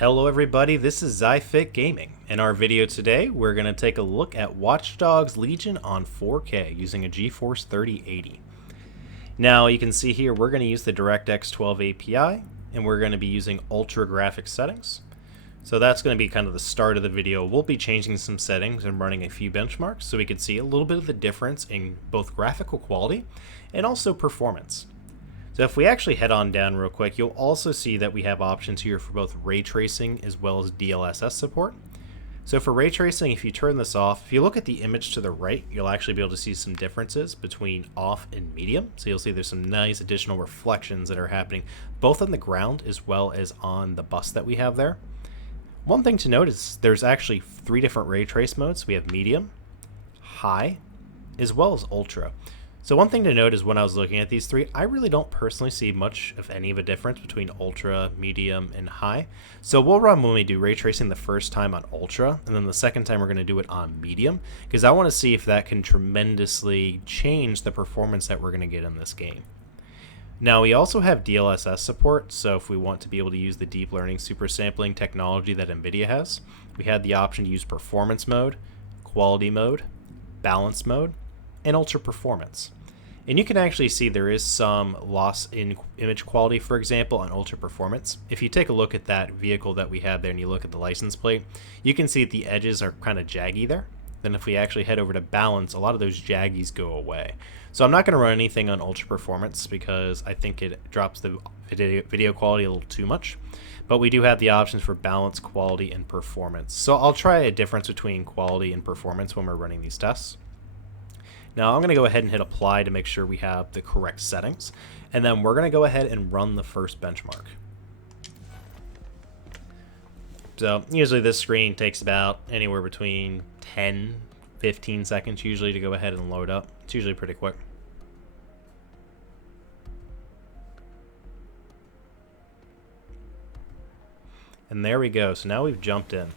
Hello everybody, this is Zyfit Gaming. In our video today, we're going to take a look at Watch Dogs Legion on 4K using a GeForce 3080. Now you can see here we're going to use the DirectX 12 API and we're going to be using ultra graphics settings. So that's going to be kind of the start of the video. We'll be changing some settings and running a few benchmarks so we can see a little bit of the difference in both graphical quality and also performance. So if we actually head on down real quick, you'll also see that we have options here for both ray tracing as well as DLSS support. So for ray tracing, if you turn this off, if you look at the image to the right, you'll actually be able to see some differences between off and medium. So you'll see there's some nice additional reflections that are happening both on the ground as well as on the bus that we have there. One thing to note is there's actually 3 different ray trace modes. We have medium, high, as well as ultra. So one thing to note is when I was looking at these 3, I really don't personally see much of any of a difference between ultra, medium, and high. So we'll run when we do ray tracing the first time on ultra, and then the second time we're going to do it on medium, because I want to see if that can tremendously change the performance that we're going to get in this game. Now we also have DLSS support, so if we want to be able to use the deep learning super sampling technology that NVIDIA has, we had the option to use performance mode, quality mode, balance mode, and ultra performance. And you can actually see there is some loss in image quality, for example, on ultra performance. If you take a look at that vehicle that we have there and you look at the license plate, you can see that the edges are kind of jaggy there. Then if we actually head over to balance, a lot of those jaggies go away. So I'm not going to run anything on ultra performance because I think it drops the video quality a little too much. But we do have the options for balance, quality, and performance. So I'll try a difference between quality and performance when we're running these tests. Now I'm going to go ahead and hit apply to make sure we have the correct settings, and then we're going to go ahead and run the first benchmark. So usually this screen takes about anywhere between 10-15 seconds usually to go ahead and load up. It's usually pretty quick. And there we go. So now we've jumped in.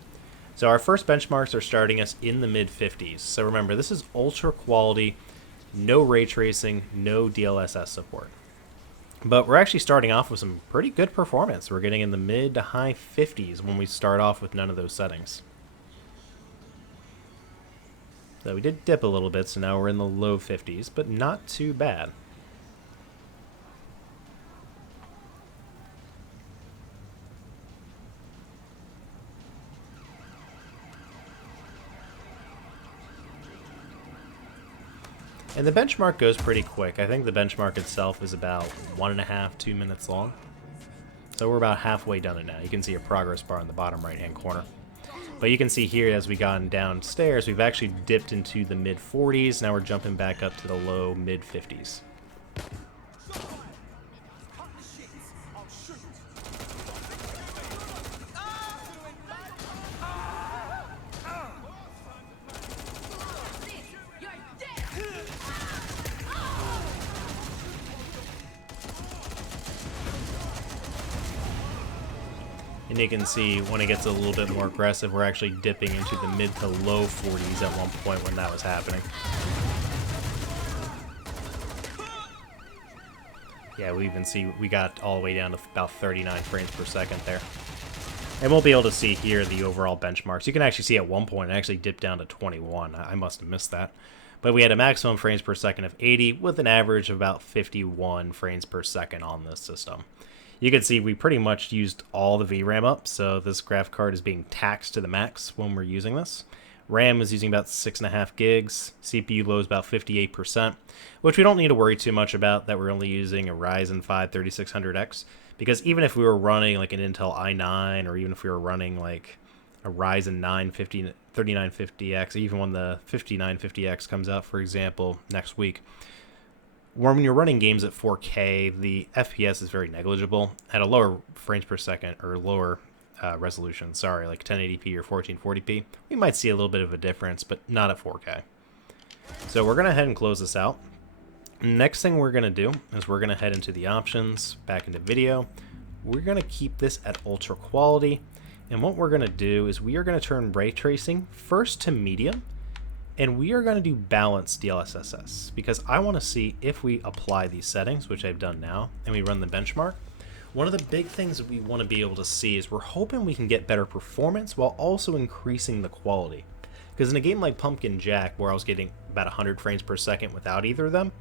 So our first benchmarks are starting us in the mid-50s. So remember, this is ultra quality, no ray tracing, no DLSS support. But we're actually starting off with some pretty good performance. We're getting in the mid to high 50s when we start off with none of those settings. So we did dip a little bit, so now we're in the low 50s, but not too bad. And the benchmark goes pretty quick. I think the benchmark itself is about 1.5–2 minutes long. So we're about halfway done it now. You can see a progress bar in the bottom right-hand corner. But you can see here as we've gone downstairs, we've actually dipped into the mid-40s. Now we're jumping back up to the low mid-50s. And you can see when it gets a little bit more aggressive, we're actually dipping into the mid to low 40s at one point when that was happening. Yeah, we even see we got all the way down to about 39 frames per second there. And we'll be able to see here the overall benchmarks. You can actually see at one point it actually dipped down to 21. I must have missed that. But we had a maximum frames per second of 80 with an average of about 51 frames per second on this system. You can see we pretty much used all the VRAM up, so this graph card is being taxed to the max when we're using this. RAM is using about 6.5 gigs, CPU low is about 58%, which we don't need to worry too much about that we're only using a Ryzen 5 3600X, because even if we were running like an Intel i9, or even if we were running like a Ryzen 9 3950X, even when the 5950X comes out, for example, next week, when you're running games at 4K, the FPS is very negligible. At a lower frames per second, or lower resolution, sorry, like 1080p or 1440p, we might see a little bit of a difference, but not at 4K. So we're going to head and close this out. Next thing we're going to do is we're going to head into the options, back into video. We're going to keep this at ultra quality. And what we're going to do is we are going to turn ray tracing first to medium, and we are going to do balance DLSS because I want to see if we apply these settings, which I've done now, and we run the benchmark, one of the big things that we want to be able to see is we're hoping we can get better performance while also increasing the quality. Because in a game like Pumpkin Jack, where I was getting about 100 frames per second without either of them,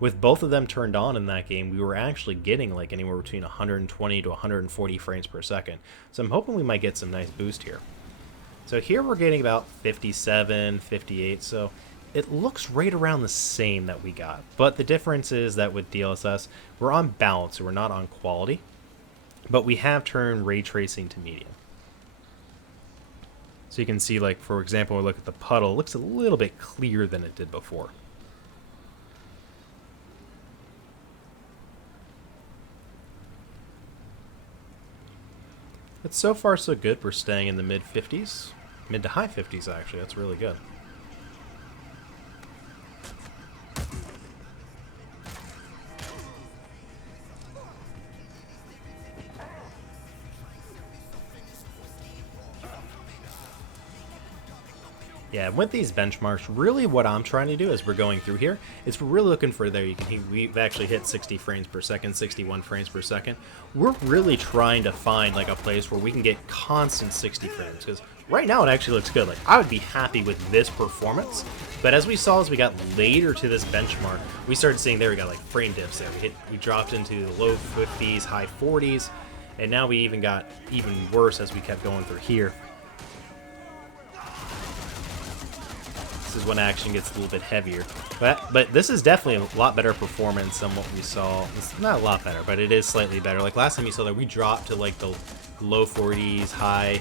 with both of them turned on in that game, we were actually getting like anywhere between 120 to 140 frames per second. So I'm hoping we might get some nice boost here. So here we're getting about 57, 58, so it looks right around the same that we got. But the difference is that with DLSS, we're on balance, so we're not on quality. But we have turned ray tracing to medium. So you can see, like, for example, when we look at the puddle, it looks a little bit clearer than it did before. But so far so good. We're staying in the mid 50s. Mid to high 50s, actually. That's really good. Yeah, with these benchmarks, really what I'm trying to do as we're going through here is we're really looking for we've actually hit 60 frames per second, 61 frames per second. We're really trying to find like a place where we can get constant 60 frames, because right now it actually looks good. Like, I would be happy with this performance, but as we saw as we got later to this benchmark, we started seeing there we got like frame dips there. We dropped into the low 50s, high 40s, and now we even got even worse as we kept going through here. This is when action gets a little bit heavier. But this is definitely a lot better performance than what we saw. It's not a lot better, but it is slightly better. Like last time you saw that we dropped to like the low 40s, high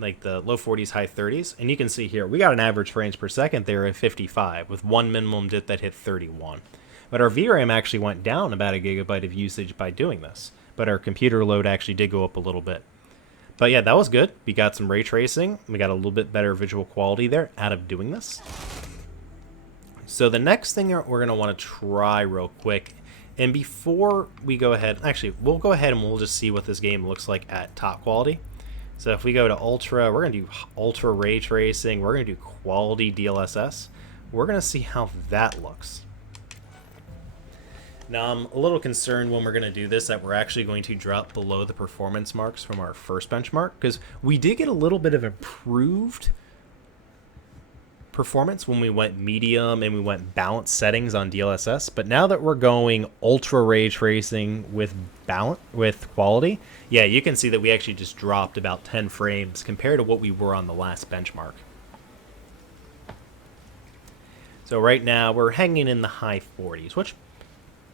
30s. And you can see here, we got an average frames per second there at 55 with one minimum dip that hit 31. But our VRAM actually went down about a gigabyte of usage by doing this. But our computer load actually did go up a little bit. But yeah, that was good. We got some ray tracing. We got a little bit better visual quality there out of doing this. So the next thing we're going to want to try real quick, and before we go ahead, actually, we'll go ahead and we'll just see what this game looks like at top quality. So if we go to Ultra, we're going to do Ultra Ray Tracing. We're going to do Quality DLSS. We're going to see how that looks. Now, I'm a little concerned when we're going to do this that we're actually going to drop below the performance marks from our first benchmark, because we did get a little bit of improved performance when we went medium and we went balanced settings on DLSS. But now that we're going ultra ray tracing with quality, yeah, you can see that we actually just dropped about 10 frames compared to what we were on the last benchmark. So right now we're hanging in the high 40s, which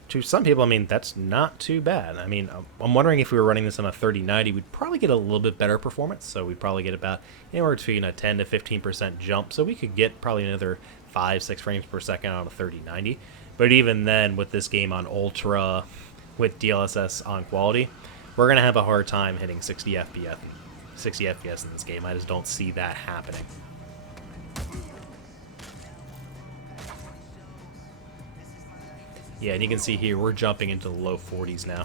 to some people, I mean, that's not too bad. I mean, I'm wondering if we were running this on a 3090, we'd probably get a little bit better performance. So we'd probably get about anywhere between a 10 to 15% jump. So we could get probably another 5-6 frames per second on a 3090. But even then, with this game on Ultra, with DLSS on quality, we're going to have a hard time hitting 60 FPS in this game. I just don't see that happening. Yeah, and you can see here, we're jumping into the low 40s now.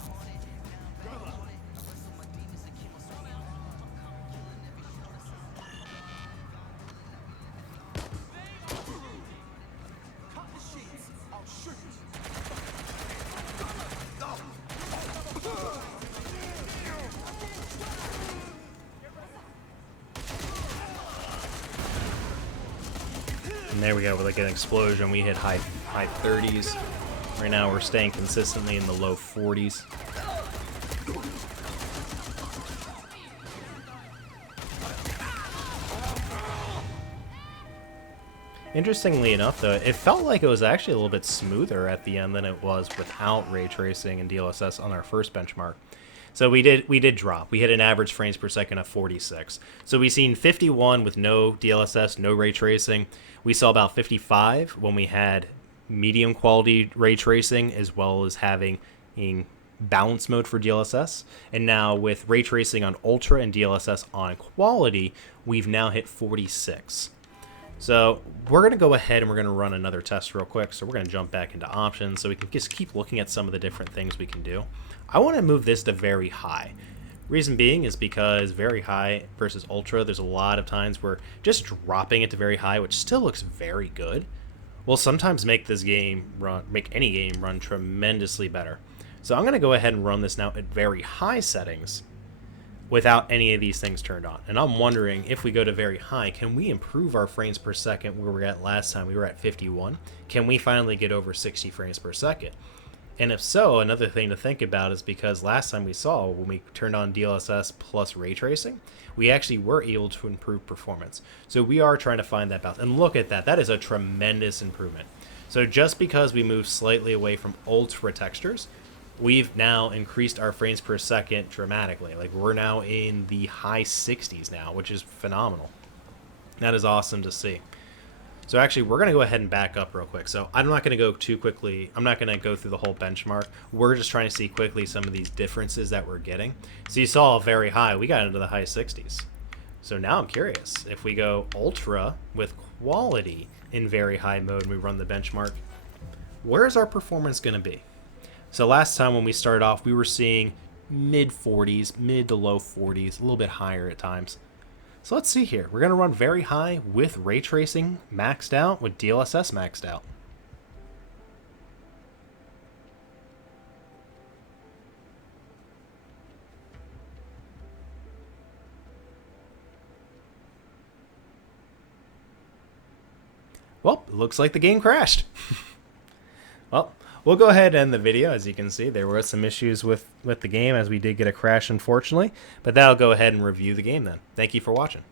And there we go, with like an explosion, we hit high 30s. Right now we're staying consistently in the low 40s. Interestingly enough, though, it felt like it was actually a little bit smoother at the end than it was without ray tracing and DLSS on our first benchmark. So we did drop. We hit an average frames per second of 46. So we seen 51 with no DLSS, no ray tracing. We saw about 55 when we had medium quality ray tracing, as well as having in balance mode for DLSS. And now with ray tracing on Ultra and DLSS on quality, we've now hit 46. So we're going to go ahead and we're going to run another test real quick. So we're going to jump back into options so we can just keep looking at some of the different things we can do. I want to move this to very high. Reason being is because very high versus Ultra, there's a lot of times where just dropping it to very high, which still looks very good, will sometimes make this game run, make any game run tremendously better. So I'm going to go ahead and run this now at very high settings without any of these things turned on. And I'm wondering, if we go to very high, can we improve our frames per second where we were at last time? We were at 51. Can we finally get over 60 frames per second? And if so, another thing to think about is because last time we saw when we turned on DLSS plus ray tracing, we actually were able to improve performance. So we are trying to find that balance. And look at that. That is a tremendous improvement. So just because we moved slightly away from ultra textures, we've now increased our frames per second dramatically. Like, we're now in the high 60s now, which is phenomenal. That is awesome to see. So actually, we're going to go ahead and back up real quick. So I'm not going to go too quickly. I'm not going to go through the whole benchmark. We're just trying to see quickly some of these differences that we're getting. So you saw very high. We got into the high 60s. So now I'm curious. If we go ultra with quality in very high mode and we run the benchmark, where's our performance going to be? So last time when we started off, we were seeing mid 40s, mid to low 40s, a little bit higher at times. So let's see here. We're going to run very high with ray tracing maxed out, with DLSS maxed out. Well, it looks like the game crashed. Well, we'll go ahead and end the video. As you can see, there were some issues with the game, as we did get a crash, unfortunately. But that'll go ahead and review the game then. Thank you for watching.